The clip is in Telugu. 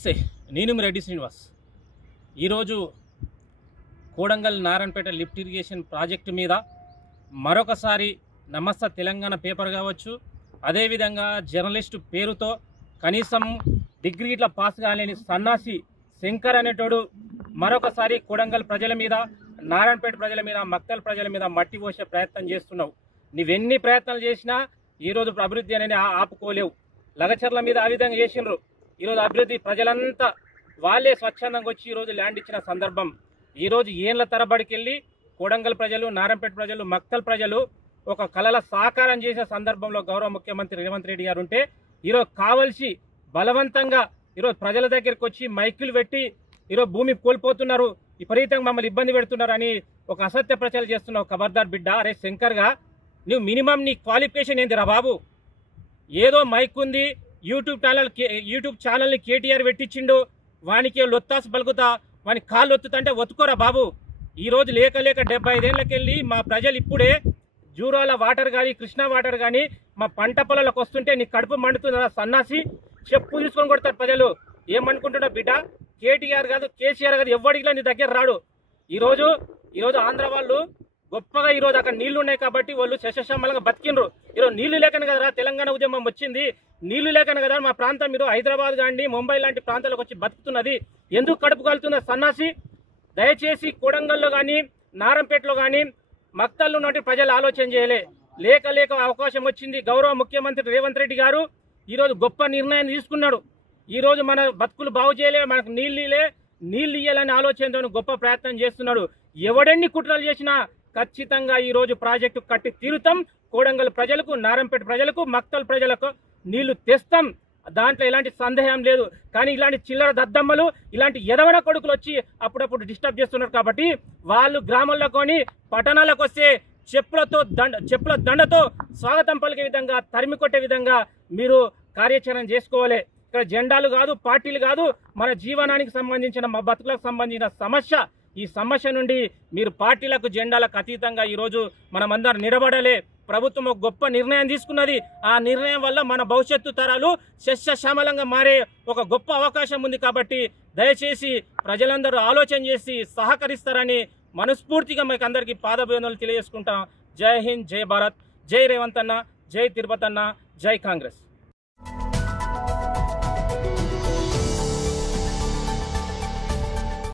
నమస్తే, నేను మీ రెడ్డి శ్రీనివాస్. ఈరోజు Kodangal Narayanpet lift irrigation project మీద మరొకసారి నమస్తే తెలంగాణ పేపర్ కావచ్చు, అదేవిధంగా జర్నలిస్టు పేరుతో కనీసం డిగ్రీట్ల పాస్ కాలేని సన్నాసి శంకర్ అనేటోడు మరొకసారి కోడంగల్ ప్రజల మీద, నారాయణపేట ప్రజల మీద, మక్తల్ ప్రజల మీద మట్టి పోసే ప్రయత్నం చేస్తున్నావు. నువ్వెన్ని ప్రయత్నాలు చేసినా ఈరోజు అభివృద్ధి అనేది ఆపుకోలేవు. లగచర్ల మీద ఆ విధంగా చేసినారు. ఈరోజు అభివృద్ధి ప్రజలంతా వాళ్ళే స్వచ్ఛందంగా వచ్చి ఈరోజు ల్యాండ్ ఇచ్చిన సందర్భం. ఈరోజు ఏళ్ళ తరబడికెళ్ళి కోడంగల్ ప్రజలు, నారాయణపేట ప్రజలు, మక్తల్ ప్రజలు ఒక కళల సాకారం చేసే సందర్భంలో గౌరవ ముఖ్యమంత్రి రేవంత్ రెడ్డి గారు ఉంటే ఈరోజు కావలసి బలవంతంగా ఈరోజు ప్రజల దగ్గరికి వచ్చి మైకులు పెట్టి ఈరోజు భూమి కోల్పోతున్నారు, విపరీతంగా మమ్మల్ని ఇబ్బంది పెడుతున్నారు అని ఒక అసత్య ప్రచారం చేస్తున్నావు. ఖబర్దార్ బిడ్డ. అరే శంకర్గా, నువ్వు మినిమం నీ క్వాలిఫికేషన్ ఏందిరా బాబు? ఏదో మైక్ ఉంది, యూట్యూబ్ ఛానల్ని కేటీఆర్ పెట్టించిండు, వానికి లొత్తాసు పలుకుతా, వానికి కాళ్ళు ఒత్తుతంటే ఒత్తుకోరా బాబు. ఈరోజు లేక 75 ఏళ్ళకెళ్ళి మా ప్రజలు ఇప్పుడే జూరాల వాటర్ కానీ, కృష్ణా వాటర్ కానీ మా పంట పొలాలకు వస్తుంటే నీ కడుపు మండుతుందా సన్నాసి? చెప్పు తీసుకొని కొడతారు ప్రజలు. ఏమనుకుంటున్నావు బిడ్డ? కేటీఆర్ కాదు, కేసీఆర్ కాదు, ఎవడికి నీ దగ్గర రాడు. ఈరోజు ఆంధ్ర వాళ్ళు గొప్పగా ఈరోజు అక్కడ నీళ్లు ఉన్నాయి కాబట్టి వాళ్ళు శశశమలంగా బతికినరు. ఈరోజు నీళ్లు లేకనే కదరా తెలంగాణ ఉద్యమం వచ్చింది. నీళ్లు లేకనే కదా మా ప్రాంతం మీరు హైదరాబాద్ కానీ, ముంబై లాంటి ప్రాంతాలకు వచ్చి బతుకుతున్నది. ఎందుకు కడుపు కాలుతుందా సన్నాసి? దయచేసి కోడంగల్లో కానీ, నారంపేటలో కానీ, మక్తల్లో ఉన్నటువంటి ప్రజలు ఆలోచన చేయలే. లేక అవకాశం వచ్చింది. గౌరవ ముఖ్యమంత్రి రేవంత్ రెడ్డి గారు ఈరోజు గొప్ప నిర్ణయం తీసుకున్నాడు. ఈరోజు మన బతుకులు బాగు చేయలే, మనకు నీళ్ళు ఇయ్యాలని ఆలోచనతో గొప్ప ప్రయత్నం చేస్తున్నాడు. ఎవడెన్ని కుట్రలు చేసినా ఖచ్చితంగా ఈరోజు ప్రాజెక్టు కట్టి తీరుతాం. కోడంగల్ ప్రజలకు, నారంపేట ప్రజలకు, మక్తల్ ప్రజలకు నీళ్లు తెస్తాం. దాంట్లో ఎలాంటి సందేహం లేదు. కానీ ఇలాంటి చిల్లర దద్దమ్మలు, ఇలాంటి ఎదవన కొడుకులు వచ్చి అప్పుడప్పుడు డిస్టర్బ్ చేస్తున్నారు కాబట్టి వాళ్ళు గ్రామాల్లో కొని పట్టణాలకు వస్తే చెప్పుల దండతో స్వాగతం పలికే విధంగా, తరిమి కొట్టే విధంగా మీరు కార్యాచరణ చేసుకోవాలి. ఇక్కడ జెండాలు కాదు, పార్టీలు కాదు, మన జీవనానికి సంబంధించిన, మా బతుకులకు సంబంధించిన సమస్య. ఈ సమస్య నుండి మీరు పార్టీలకు, జెండాలకు అతీతంగా ఈరోజు మనమందరం నిలబడాలి. ప్రభుత్వం ఒక గొప్ప నిర్ణయం తీసుకున్నది. ఆ నిర్ణయం వల్ల మన భవిష్యత్తు తరాలు సస్యశ్యామలంగా మారే ఒక గొప్ప అవకాశం ఉంది. కాబట్టి దయచేసి ప్రజలందరూ ఆలోచన చేసి సహకరిస్తారని మనస్ఫూర్తిగా మీకు అందరికీ పాదాభివందనలు తెలియజేసుకుంటాం. జై హింద్, జై భారత్, జై రేవంత్ అన్న, జై తిరుపతి అన్న, జై కాంగ్రెస్.